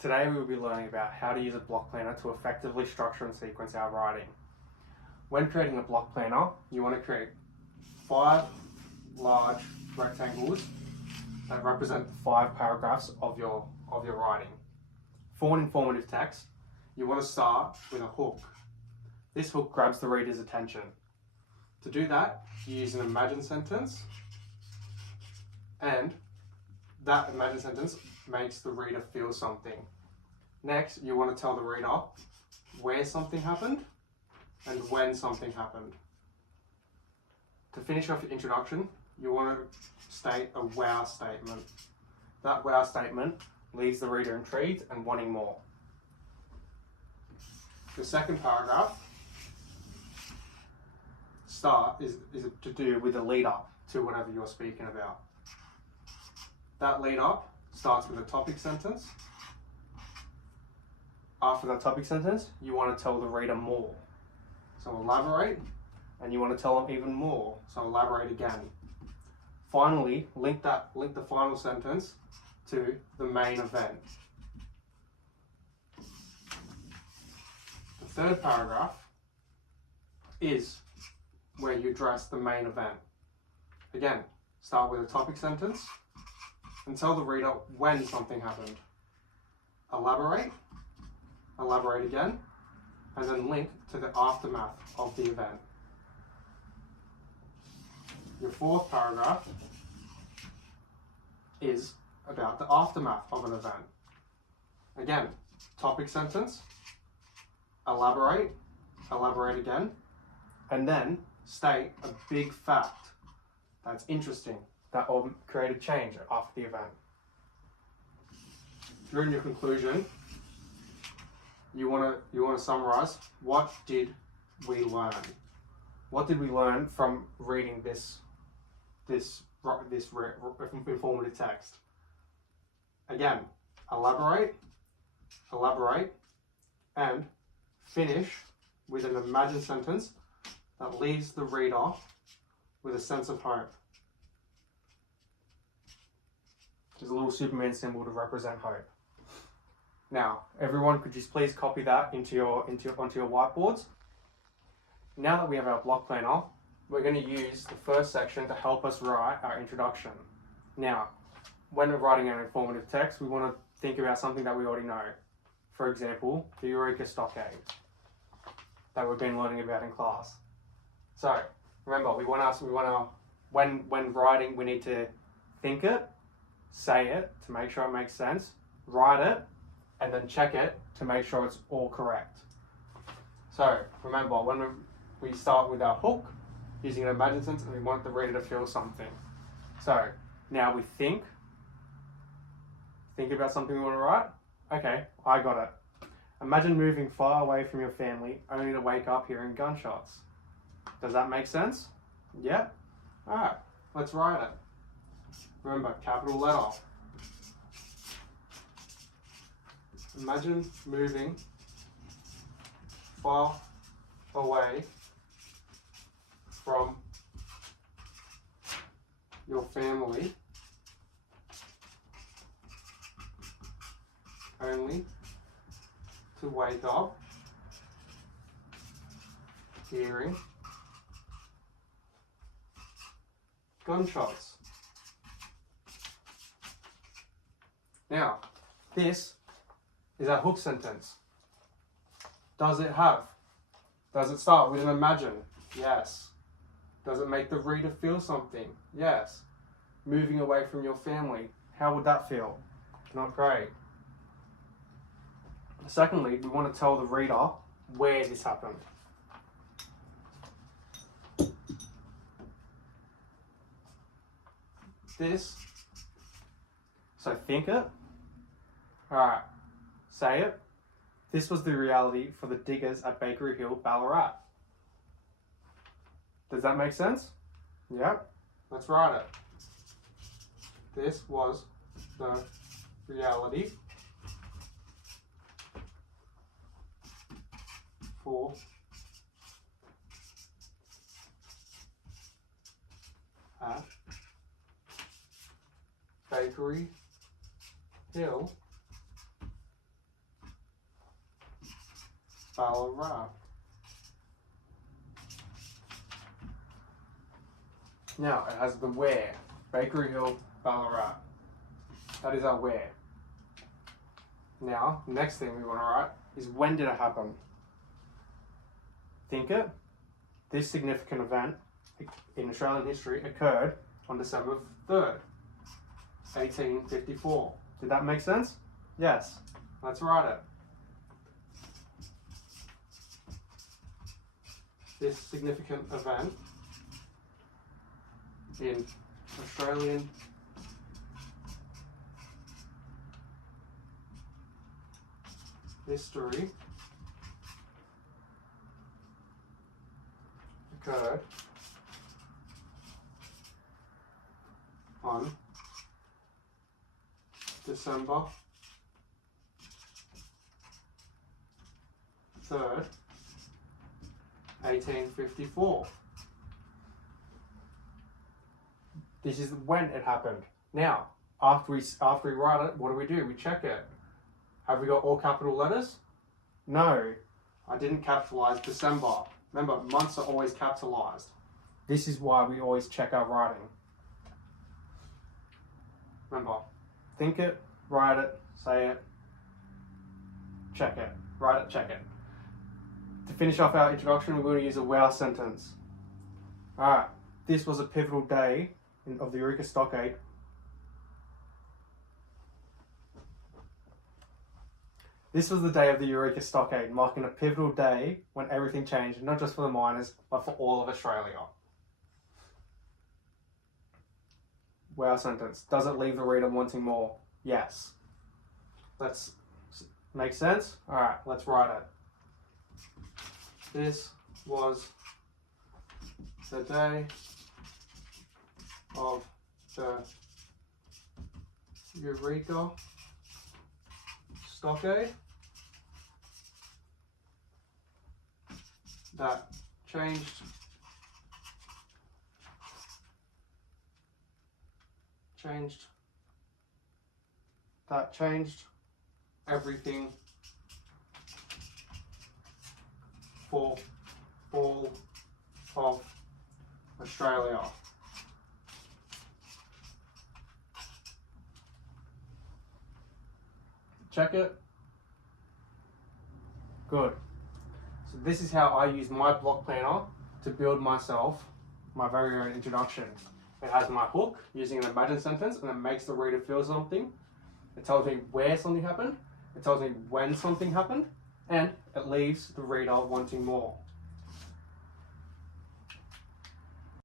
Today we will be learning about how to use a block planner to effectively structure and sequence our writing. When creating a block planner, you want to create 5 large rectangles that represent the 5 paragraphs of your writing. For an informative text, you want to start with a hook. This hook grabs the reader's attention. To do that, you use an imagined sentence, and that imagined sentence makes the reader feel something. Next, you want to tell the reader where something happened and when something happened. To finish off your introduction, you want to state a wow statement. That wow statement leaves the reader intrigued and wanting more. The second paragraph is to do with the lead up to whatever you're speaking about. That lead up starts with a topic sentence. After that topic sentence, you want to tell the reader more. So elaborate, and you want to tell them even more. So elaborate again. Finally, link the final sentence to the main event. The third paragraph is where you address the main event. Again, start with a topic sentence and tell the reader when something happened. Elaborate again, and then link to the aftermath of the event. Your fourth paragraph is about the aftermath of an event. Again, topic sentence, elaborate again, and then state a big fact that's interesting, that will create a change after the event. During your conclusion, you want to summarize, what did we learn? What did we learn from reading this informative text? Again, elaborate, and finish with an imagined sentence that leaves the reader with a sense of hope. There's a little Superman symbol to represent hope. Now, everyone, could you please copy that onto your whiteboards? Now that we have our block planner, we're going to use the first section to help us write our introduction. Now, when we're writing our informative text, we want to think about something that we already know. For example, the Eureka stockade that we've been learning about in class. So, remember, when writing, we need to think it, say it to make sure it makes sense, write it, and then check it to make sure it's all correct. So remember, when we start with our hook, using an imagined sentence, and we want the reader to feel something. So now we think about something we want to write. Okay, I got it. Imagine moving far away from your family only to wake up hearing gunshots. Does that make sense? Yeah? Alright, let's write it. Remember, capital letter. Imagine moving far away from your family only to wake up hearing gunshots. Now, this is our hook sentence. Does it start with an imagine? Yes. Does it make the reader feel something? Yes. Moving away from your family, how would that feel? Not great. Secondly, we want to tell the reader where this happened. So think it. Alright. Say it. This was the reality for the diggers at Bakery Hill, Ballarat. Does that make sense? Yep. Let's write it. This was the reality for at Bakery Hill, Ballarat. Now it has the where, Bakery Hill, Ballarat. That is our where. Now, next thing we want to write is when did it happen? Think it. This significant event in Australian history occurred on December 3rd, 1854. Did that make sense? Yes. Let's write it. This significant event in Australian history occurred on December 3rd, 1854. This is when it happened. Now, after we write it, what do? We check it. Have we got all capital letters? No, I didn't capitalize December. Remember, months are always capitalized. This is why we always check our writing. Remember, think it, write it, say it, check it. Write it, check it. To finish off our introduction, we're going to use a wow sentence. Alright, this was a pivotal day of the Eureka Stockade. This was the day of the Eureka Stockade, marking a pivotal day when everything changed, not just for the miners, but for all of Australia. Wow sentence. Does it leave the reader wanting more? Yes. Let's make sense? Alright, let's write it. This was the day of the Eureka Stockade that changed everything for all of Australia. Check it. Good. So this is how I use my block planner to build myself my very own introduction. It has my hook using an imagine sentence, and it makes the reader feel something. It tells me where something happened. It tells me when something happened, and it leaves the reader wanting more.